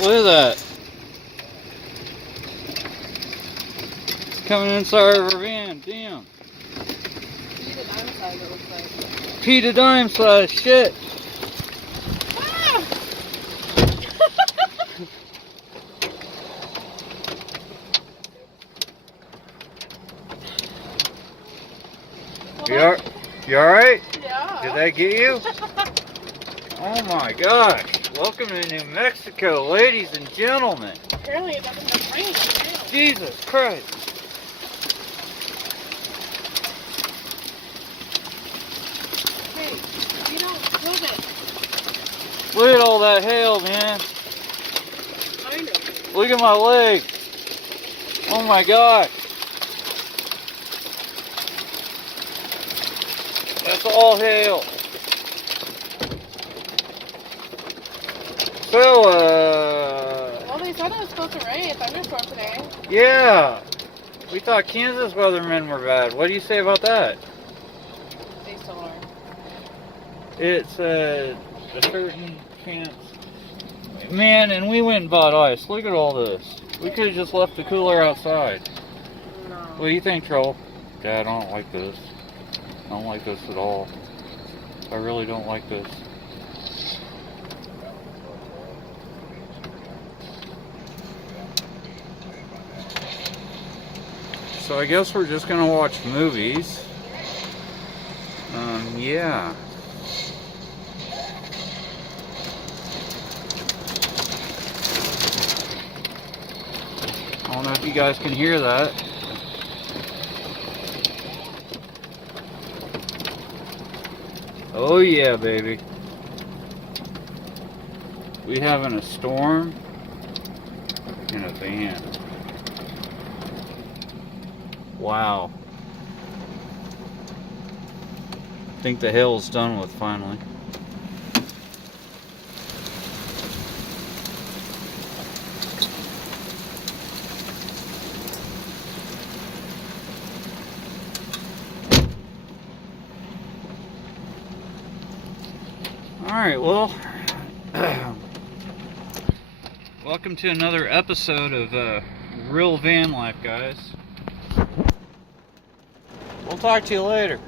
Look at that. It's coming inside of our van. Damn. Pete a dime size, it looks like. Pete a dime size. Shit. Ah! You alright? Yeah. Did that get you? Oh my gosh. Welcome to New Mexico, ladies and gentlemen. Apparently it doesn't have rain. Jesus Christ. Hey, you don't move it. Look at all that hail, man. I know. Look at my leg. Oh my gosh. That's all hail. So, Well, they said it was supposed to rain, thunderstorm today. yeah. We thought Kansas weathermen were bad. What do you say about that? They still are. It's a certain chance. Man, and we went and bought ice. Look at all this. We could have just left the cooler outside. No. What do you think, Troll? Dad, I don't like this. I don't like this at all. I really don't like this. So I guess we're just gonna watch movies. Yeah. I don't know if you guys can hear that. Oh yeah, baby. We having a storm in a van. Wow. I think the hail's done with finally. Alright, well, welcome to another episode of Real Van Life, guys. We'll talk to you later.